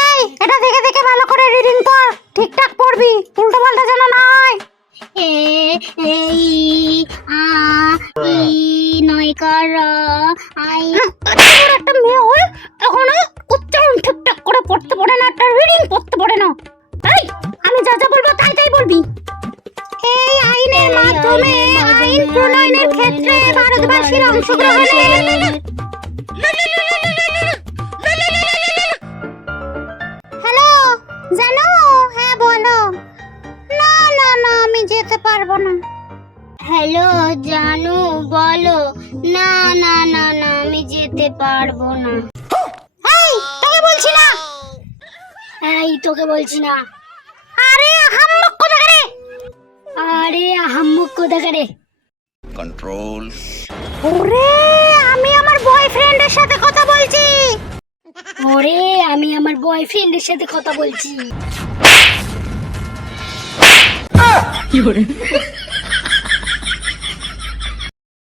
এই এটা দেখে দেখে ভালো করে রিডিং পড়, ঠিকঠাক পড়বি, উল্টো পাল্টা যেন না হয়। এ এই আ ই নয়কার আই। একটা মেয়ে হয়ে এখনো উচ্চারণ ঠিকঠাক করে পড়তে পারে না, একটা রিডিং পড়তে পারে না। এই আমি যা যা বলবো তাই তাই বলবি। এই আইনের মাধ্যমে আইন প্রণয়নের ক্ষেত্রে ভারতবাসীর অংশগ্রহণের। হ্যালো জানো, হ্যাঁ বলো। না না না আমি যেতে পারবো না। হ্যালো জানু বলো। না না না না আমি যেতে পারবো না। এই তোকে বলছি না। এই তোকে বলছি না। আরে আহাম্মক কোথাকারে। আরে আহাম্মক কোথাকারে। control ওরে আমি আমার বয়ফ্রেন্ডের সাথে কথা বলছি। ওরে আমি আমার বয়ফ্রেন্ডের সাথে কথা বলছি।